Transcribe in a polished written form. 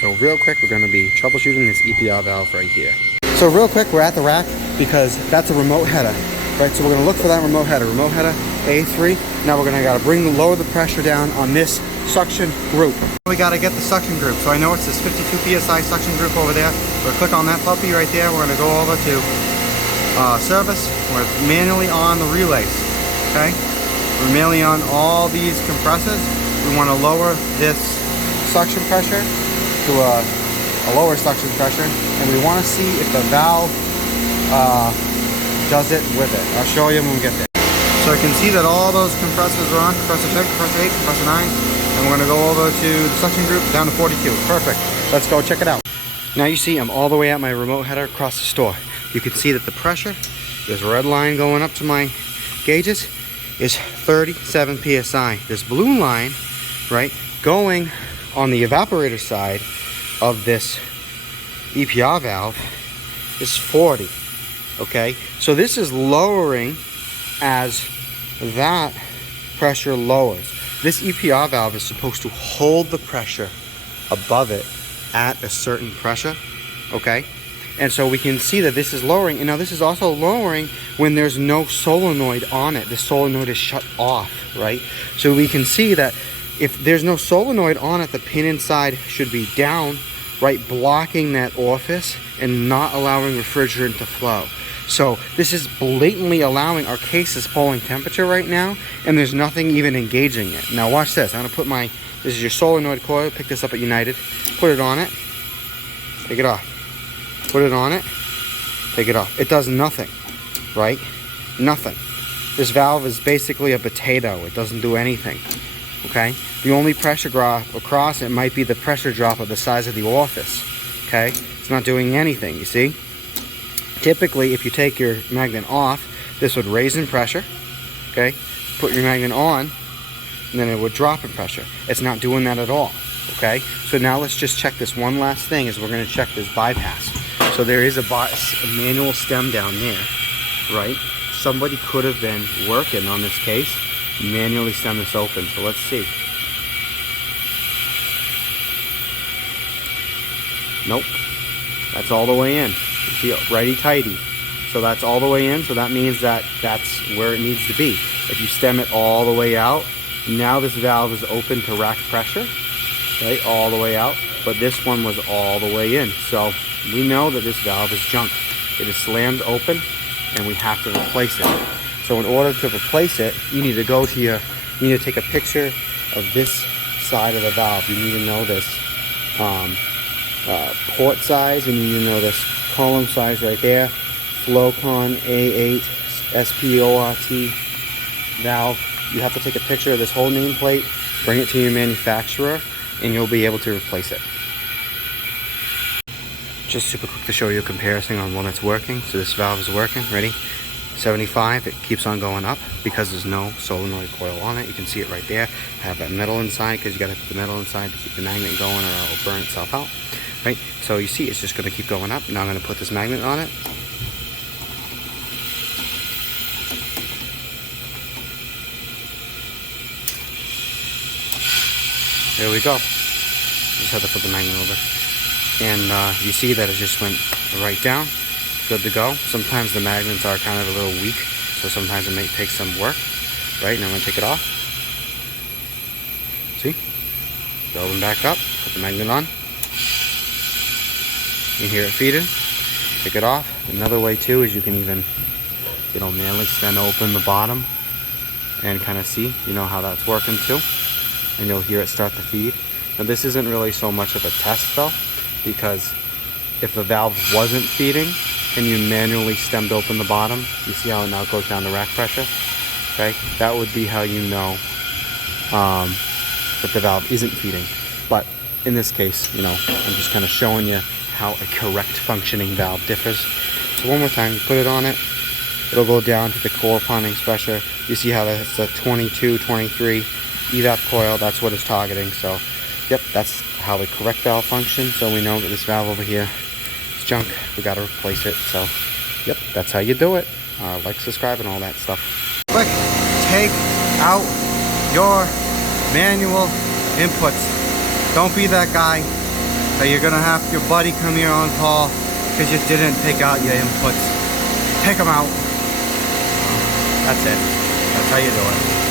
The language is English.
So real quick, we're going to be troubleshooting this EPR valve right here. So real quick, we're at the rack because that's a remote header, right? So we're going to look for that remote header A3. Now we're going to lower the pressure down on this suction group. We got to get the suction group. So I know it's this 52 psi suction group over there. We're going to click on that puppy right there. We're going to go over to service. We're manually on the relays. Okay, we're manually on all these compressors. We want to lower this suction pressure to a lower suction pressure, and we want to see if the valve does it with it. I'll show you when we get there. So you can see that all those compressors are on, compressor 6, compressor 8, compressor 9, and we're going to go over to the suction group down to 42. Perfect. Let's go check it out. Now you see I'm all the way at my remote header across the store. You can see that the pressure, this red line going up to my gauges, is 37 psi. This blue line, right, going on the evaporator side of this EPR valve is 40. Okay, so this is lowering as that pressure lowers. This EPR valve is supposed to hold the pressure above it at a certain pressure. Okay, and so we can see that this is lowering, and now this is also lowering when there's no solenoid on it. The solenoid is shut off, right? So we can see that if there's no solenoid on it, the pin inside should be down, right, blocking that orifice and not allowing refrigerant to flow. So this is blatantly allowing, our case is pulling temperature right now, and there's nothing even engaging it. Now watch this. I'm gonna put this is your solenoid coil. Pick this up at United. Put it on it. Take it off. Put it on it. Take it off. It does nothing, right? Nothing. This valve is basically a potato. It doesn't do anything. Okay, the only pressure drop across it might be the pressure drop of the size of the orifice. Okay, it's not doing anything, you see. Typically, if you take your magnet off, this would raise in pressure. Okay, put your magnet on, and then it would drop in pressure. It's not doing that at all. Okay, so now let's just check this one last thing, is we're going to check this bypass. So there is a manual stem down there, right? Somebody could have been working on this case, manually stem this open. So let's see. Nope, that's all the way in. You see, righty tighty. So that's all the way in. So that means that that's where it needs to be. If you stem it all the way out, now this valve is open to rack pressure, right, all the way out. But this one was all the way in. So we know that this valve is junk. It is slammed open, and we have to replace it. So in order to replace it, you need to go to you need to take a picture of this side of the valve. You need to know this port size, and you need to know this column size right there. Flowcon A8 SPORT valve. You have to take a picture of this whole nameplate, bring it to your manufacturer, and you'll be able to replace it. Just super quick to show you a comparison on one that's working. So this valve is working. Ready? 75, it keeps on going up because there's no solenoid coil on it. You can see it right there. I have that metal inside because you got to put the metal inside to keep the magnet going, or it'll burn itself out. Right? So you see it's just going to keep going up. Now I'm going to put this magnet on it. There we go. Just had to put the magnet over. And you see that it just went right down. Good to go. Sometimes the magnets are kind of a little weak, so sometimes it may take some work. Right, now I'm going to take it off. See? Build them back up. Put the magnet on. You hear it feeding. Take it off. Another way too is you can even, manually stem open the bottom and kind of see, how that's working too. And you'll hear it start to feed. Now this isn't really so much of a test though, because if the valve wasn't feeding and you manually stemmed open the bottom, you see how it now goes down to rack pressure? Okay, that would be how you know that the valve isn't feeding. But in this case, I'm just kind of showing you how a correct functioning valve differs. So one more time, you put it on it, it'll go down to the corresponding pressure. You see how that's a 22, 23 evap coil, that's what it's targeting. So yep, that's how the correct valve functions. So we know that this valve over here is junk. We got to replace it. So yep, that's how you do it. Like, subscribe, and all that stuff. Quick, take out your manual inputs. Don't be that guy. that you're gonna have your buddy come here on call because you didn't take out your inputs. Take them out. That's it. That's how you do it.